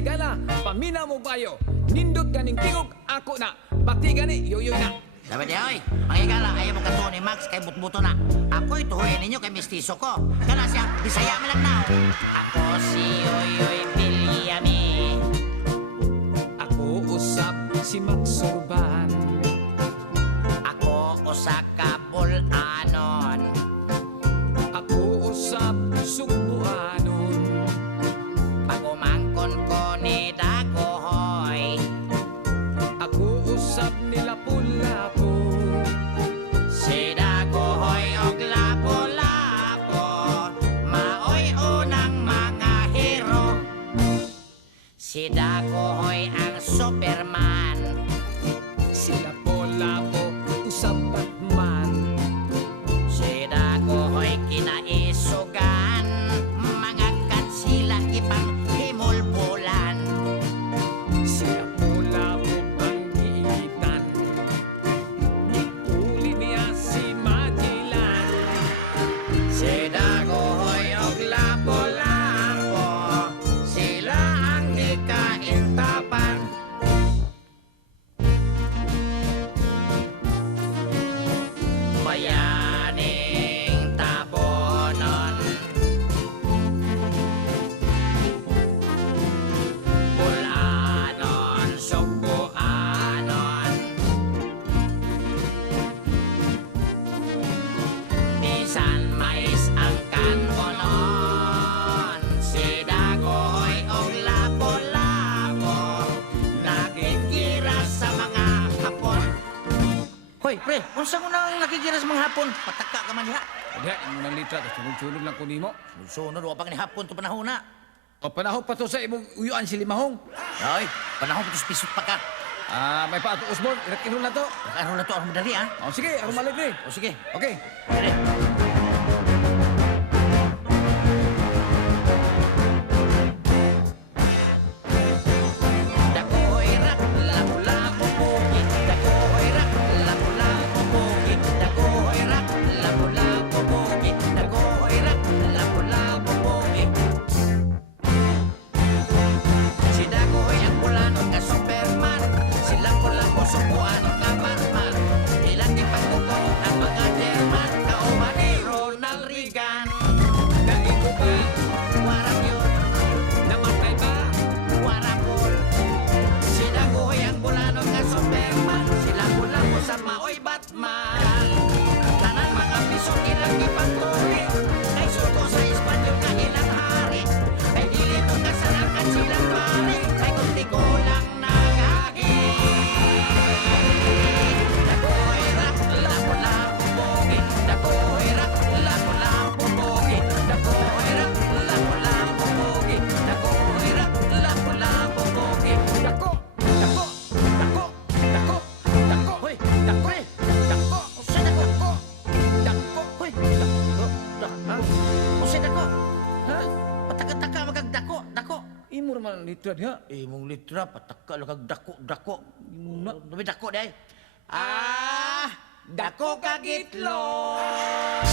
Mga igala, paminaw mo bayo. Nindot ganing tingog ako na. Pati gani, yoyoy na. Dapat di, oy. Mga igala, ayaw mo kato ni Max kay butbuto na. Ako'y tuhoyin ninyo kay mistiso ko. Kana siya, Bisaya man lang na. Ako si Yoyoy Villame. Ako usap si Max Sorban. Ako usa ka bulanon. Ako usap Sugbuanon. Pagumangkon ko ni Dagohoy. Ako usap nila Lapu-Lapu. Si Dagohoy og Lapu-Lapu. Maoy unang mga hero. Si Dagohoy ang Superman. Sila Lapu-Lapu usap Batman. Si Dagohoy kinaisugan. Mga kansila ipang himulbulan. Sila Lapu-Lapu panggitan. Ipuli niya si Magellan. Si Dagohoy og Lapu-Lapu. Sila ang ikaintapan. Bayaning tabonon. Bulanon, Sugbuanon. Bisan mais ang kanbonon. Si Dagohoy og Lapu-Lapu. Nakikira sa mga hapon. Hoy, pre, unsa mo nang nakikiras mga hapon? Pataka ka man diha. Kaya, yung nang litra, sunod-sunod lang ko nimo. Sunod, wa pa ni hapon to panahon na. O panahon pa to sa imong uyuan si Limahong. Ay, panahon ko to pisot pa ka. May paato Osborne, irak-inol na to. Ano na to, ang madali ah. O sige, ako maligri. O sige, Okay. dire. Dagohoy rak, lapu-lapu bukid. Dagohoy rak, lapu-lapu bukid. Dagohoy rak, lapu-lapu bukid. Dagohoy rak, lapu-lapu bukid. Si Dagohoy ang bulanon ka Superman. Si Lapu-Lapu Sugbuanon ka Batman. Ilang ipagbuko ang mga German. Kauban ni Ronald Reagan. Naigo ba? Warang yun, Namatay ba? warakol. Si Dagohoy ang bulanon ka Superman. Si Lapu-Lapu sa maoy Batman. Tanan mga piso ilang ipagturi. Kay suko sa Espanyol nga ilang hari. Kay dili ko kasalakan silang pare. Kay kunti ko lang nagagi. Dagohoy rak, lapu-lapu bukid. Dagohoy rak, lapu-lapu bukid. Dagohoy rak, lapu-lapu bukid. Dagohoy rak, lapu-lapu bukid. Dako! Dako! Dako! Dako! Dako! Hoy, Dako! pre! Dako! Usa dako. Dako! Hoy, dako. Ha? Usa dako. Ha? Pataka-taka magagdako, dako. Imo naman ang litra diha. Imong litra pataka lang kag dako. Muna. Dumi dako day. Ah, dako kag itlog.